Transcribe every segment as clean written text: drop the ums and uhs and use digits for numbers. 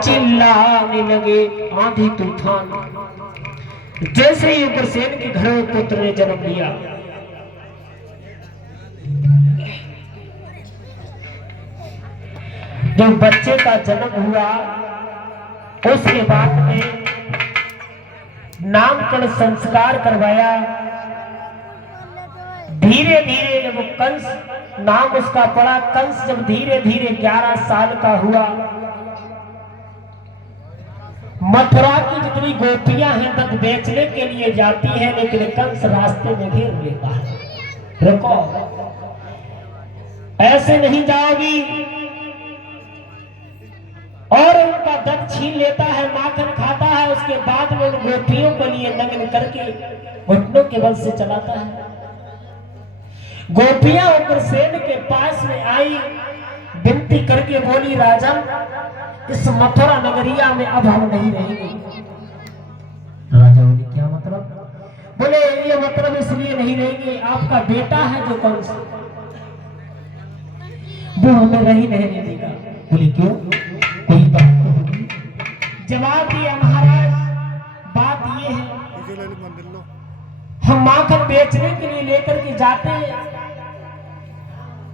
चिल्लाने लगे आंधी तूफान। जैसे ही उग्रसेन के घर में पुत्र ने जन्म लिया, जब बच्चे का जन्म हुआ उसके बाद में नामकरण संस्कार करवाया। धीरे धीरे जब कंस नाम उसका पड़ा, कंस जब धीरे धीरे 11 साल का हुआ, मथुरा की जितनी गोपियां हैं तक बेचने के लिए जाती हैं, लेकिन कंस रास्ते में घेर लेता है, रुको ऐसे नहीं जाओगी, और उनका दंड छीन लेता है, माखन खाता है। उसके बाद में उन गोपियों के लिए नग्न करके घुटनों के बल से चलाता है। गोपियां उग्रसेन के पास में आई, विनती करके बोली, राजन इस मथुरा नगरिया में अब हम नहीं रहेंगे। राजा बोले, क्या मतलब? बोले ये मतलब इसलिए नहीं रहेंगे, आपका बेटा है जो कंस, वो हमें रही नहीं देगा। बोले क्यों, कोई बात तो होगी? जवाब दिया, महाराज बात ये है, हम माखन बेचने के लिए लेकर के जाते हैं,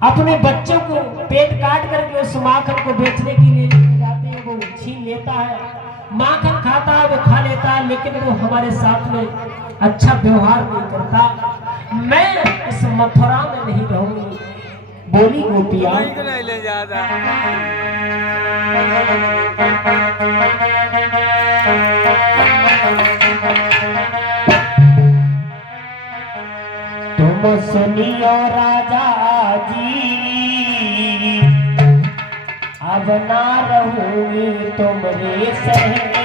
अपने बच्चों को पेट काट करके उस माखन को बेचने के लिए जाते हैं, वो छीन लेता है, माखन खाता है, वो खा लेता है, लेकिन वो हमारे साथ में अच्छा व्यवहार नहीं करता। मैं इस मथुरा में नहीं रहूंगी। बोली गोपियां, तुम सुनियो राजा जी, अब ना रहूंगी तुम्हारे शहर में।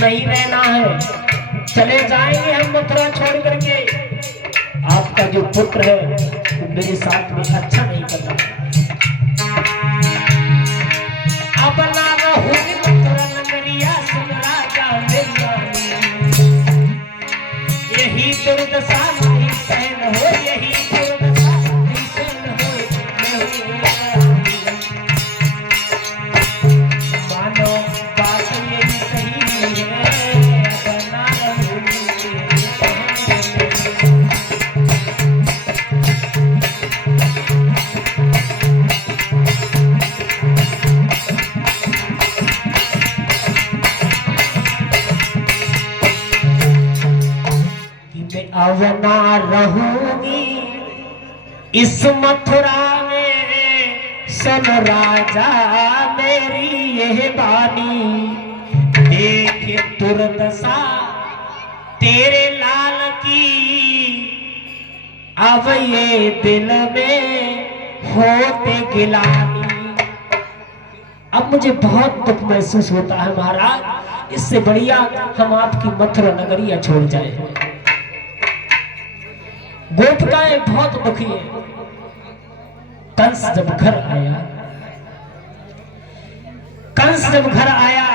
नहीं रहना है, चले जाएंगे हम मथुरा छोड़ करके। आपका जो पुत्र है वो मेरे साथ में अच्छा नहीं कर रहा। अब ना रहूंगी मथुरा नगरिया, सुन राजा यही दुर्दशा नहीं सहन हो, यही दुर्दशा नहीं सहन हो। मानो बात यही सही है, बना रहूंगी अब ना रहूंगी इस मथुरा में, सुन राजा मेरी यह बानी। देख दुर्दशा तेरे लाल की, अब ये दिल में होते गिलानी। अब मुझे बहुत दुख महसूस होता है महाराज, इससे बढ़िया हम आपकी मथुरा नगरिया छोड़ जाए। गोपिकाएं बहुत दुखी है। कंस जब घर आया,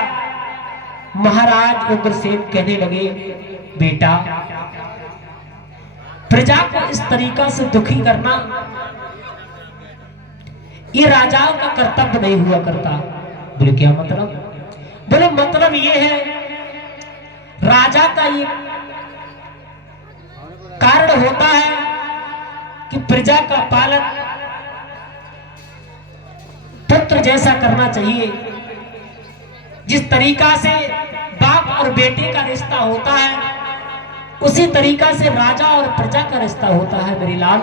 महाराज उग्रसेन कहने लगे, बेटा प्रजा को इस तरीका से दुखी करना ये राजाओं का कर्तव्य नहीं हुआ करता। बोले क्या मतलब? बोले मतलब ये है, राजा का ये कारण होता है कि प्रजा का पालन पुत्र जैसा करना चाहिए। जिस तरीका से बाप और बेटे का रिश्ता होता है, उसी तरीका से राजा और प्रजा का रिश्ता होता है मेरी लाल।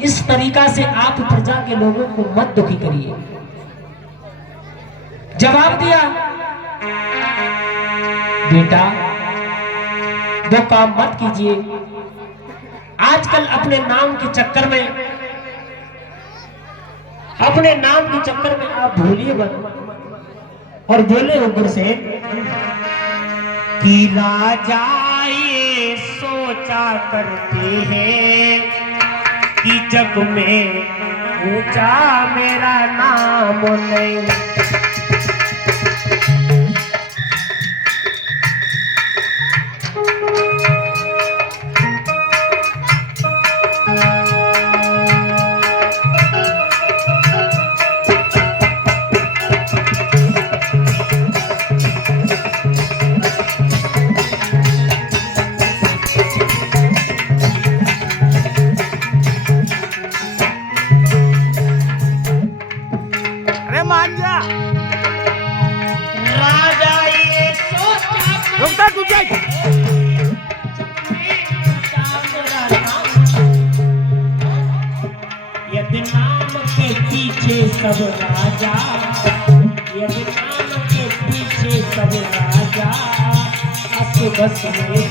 इस तरीका से आप प्रजा के लोगों को मत दुखी करिए। जवाब दिया, बेटा वो काम मत कीजिए। आजकल अपने नाम के चक्कर में अपने नाम के चक्कर में आप भूलिए मत। और बोले उग्रसेन कि राजा ये सोचा करते हैं कि जग में ऊंचा मेरा नाम नहीं। यदि नाम के पीछे सब राजा, यदि नाम के पीछे सब राजा, बस में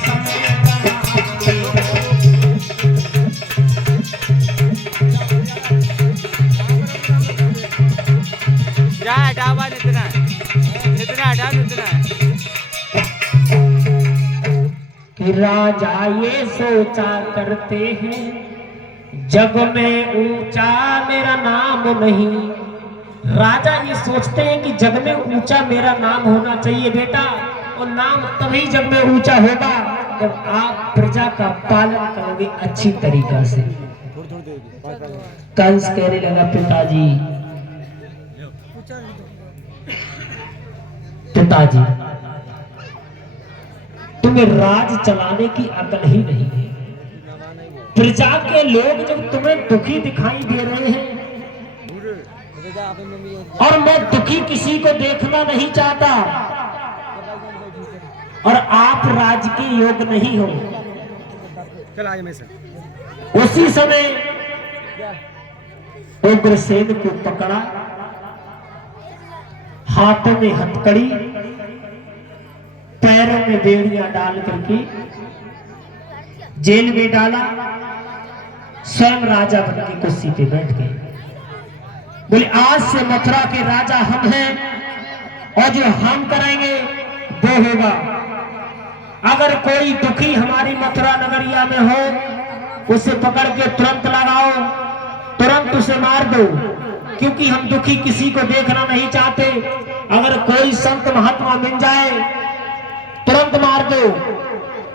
राजा ये सोचा करते हैं जग में ऊंचा मेरा नाम नहीं। राजा ये सोचते हैं कि जग में ऊंचा मेरा नाम होना चाहिए बेटा, और नाम तभी जग में ऊंचा होगा जब आप प्रजा का पालन करोगे अच्छी तरीका से। कंस कहने लगा पिताजी, पिताजी तुम्हें राज चलाने की अकल ही नहीं है। प्रजा के लोग जब तुम्हें दुखी दिखाई दे रहे हैं, और मैं दुखी किसी को देखना नहीं चाहता, और आप राज के योग नहीं हो। उसी समय उग्रसेन को पकड़ा, हाथों में हथकड़ी, पैरों में बेड़ियां डाल करके जेल में डाला। स्वयं राजा बन के कुर्सी पे बैठ गए। बोले आज से मथुरा के राजा हम हैं, और जो हम करेंगे वो होगा। अगर कोई दुखी हमारी मथुरा नगरिया में हो, उसे पकड़ के तुरंत लगाओ, तुरंत उसे मार दो, क्योंकि हम दुखी किसी को देखना नहीं चाहते। अगर कोई संत महात्मा मिल जाए तुरंत मार दो।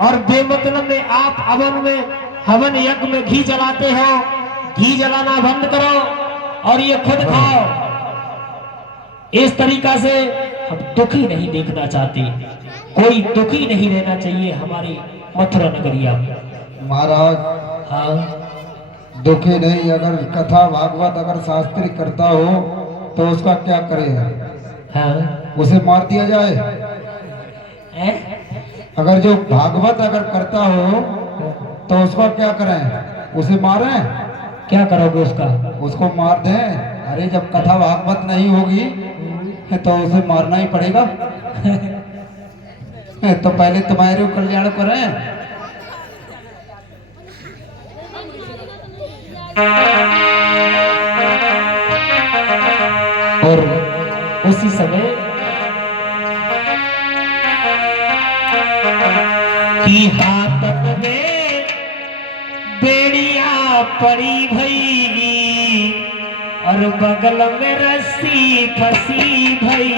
और बेमतलब में आप हवन यज्ञ में घी जलाते हो, घी जलाना बंद करो और ये खुद खाओ। इस तरीका से हम दुखी नहीं देखना चाहते, कोई दुखी नहीं रहना चाहिए हमारी मथुरा नगरिया में। महाराज हाँ, दुखी नहीं, अगर कथा भागवत अगर शास्त्री करता हो तो उसका क्या करेगा? हाँ, उसे मार दिया जाए। अगर जो भागवत अगर करता हो तो उसका क्या करें? उसे मारें? क्या करोगे उसका? उसको मार दें। अरे जब कथा भागवत नहीं होगी तो उसे मारना ही पड़ेगा। तो पहले तुम्हारे कल्याण करें। और उसी समय की हाथ में बेड़िया पड़ी भई, और बगल में रस्सी फंसी भई।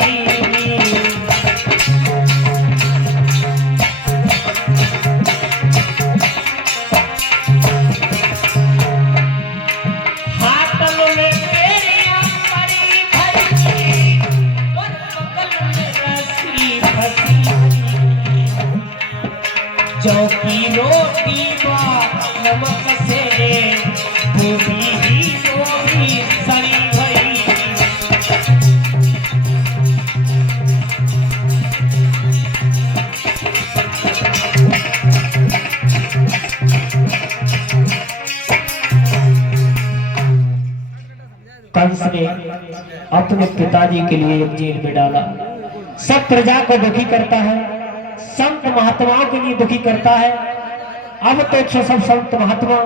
हाथ में बेड़िया पड़ी भई, और बगल में रस्सी फंसी। चौकी रोटी नमक से गोभी ही गोभी सड़ी भई। कंस ने अपने पिताजी के लिए एक जेल में डाला। सब प्रजा को दुखी करता है, संत महात्माओं के लिए दुखी करता है। अब तो सब संत महात्मा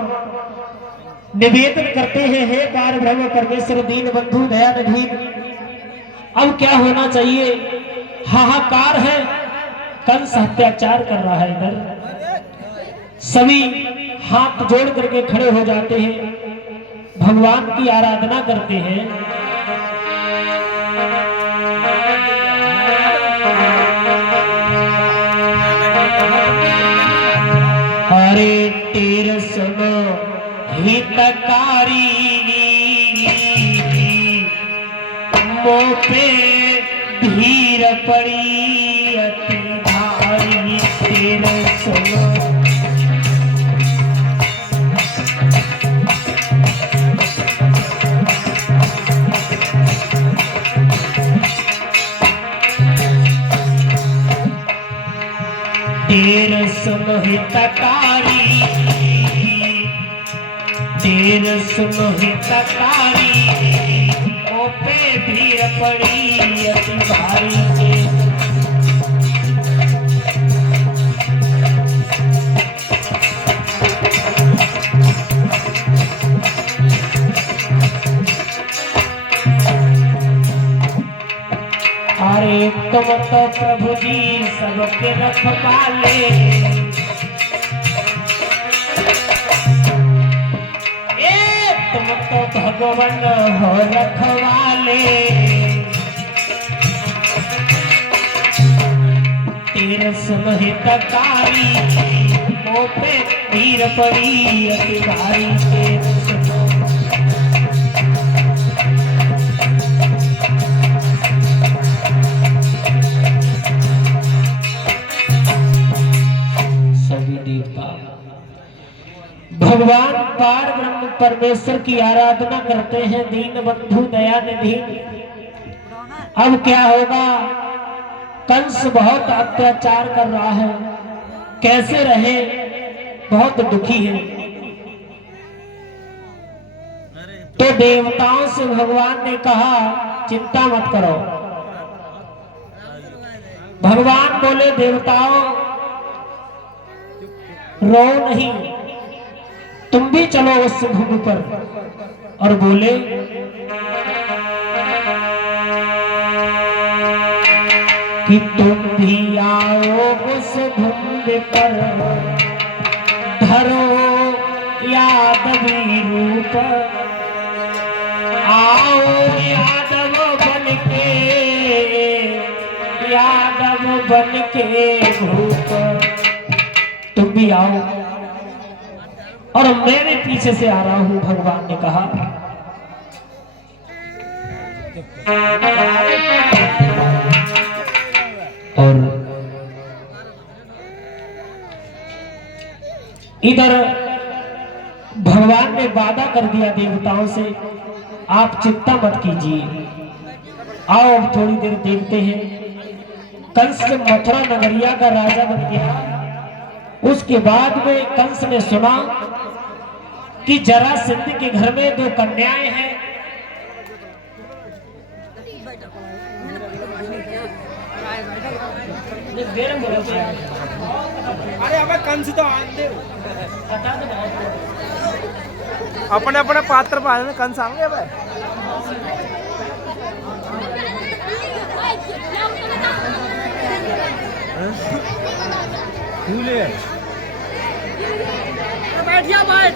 निवेदन करते हैं, हे पार ब्रह्म परमेश्वर दीन बंधु दयानिधि, अब क्या होना चाहिए? हाहाकार है, कंस अत्याचार कर रहा है। इधर सभी हाथ जोड़ करके खड़े हो जाते हैं, भगवान की आराधना करते हैं। हरे तेर सुनो हितकारी, मोह पे भीर पड़ी अति भारी। तेर सुनो तेर सुनो हितकारी, तेर सुनो हितकारी, ओ पे भीड़ पड़ी अति भारी। अरे तुम तो प्रभु जी सबके रखवाले, तुम तो भगवान हो रखवाले। तेरे सुनो हितकारी, मोह पे भीड़ पड़ी अति भारी। तेरे सुनो भगवान पार ब्रह्म परमेश्वर की आराधना करते हैं, दीन बंधु दयानिधि। अब क्या होगा? कंस बहुत अत्याचार कर रहा है, कैसे रहे? बहुत दुखी है। तो देवताओं से भगवान ने कहा चिंता मत करो। भगवान बोले देवताओं रो नहीं, तुम भी चलो उस भूमि पर। और बोले कि तुम भी आओ उस भूमि पर, धरो यादवी रूप। आओ यादव बन के भूप, तुम भी आओ और मैं भी पीछे से आ रहा हूं। भगवान ने कहा और इधर भगवान ने वादा कर दिया देवताओं से, आप चिंता मत कीजिए, आओ अब थोड़ी देर देखते हैं। कंस मथुरा नगरिया का राजा बन गया। उसके बाद में कंस ने सुना कि जरासंध के घर में 2 कन्याएं हैं। अरे हमें कंस तो अपने अपने पात्र पाने कंस आएंगे भाई। बैठ जा बैठ।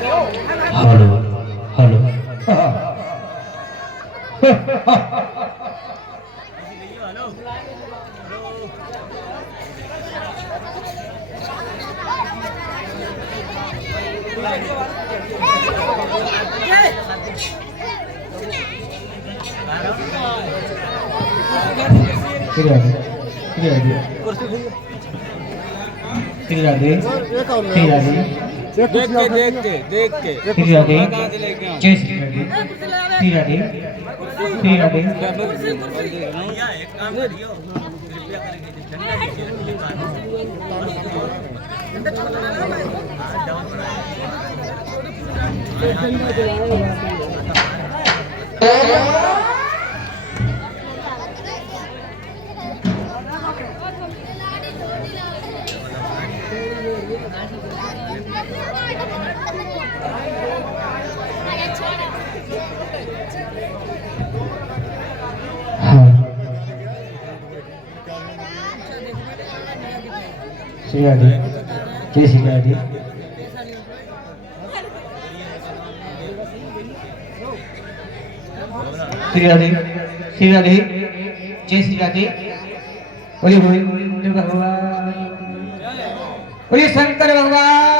हेलो हेलो श्री राधे जय श्री राधे श्री राधे श्री राधे जय श्री राधे बोलिए भगवान बोलिए शंकर भगवान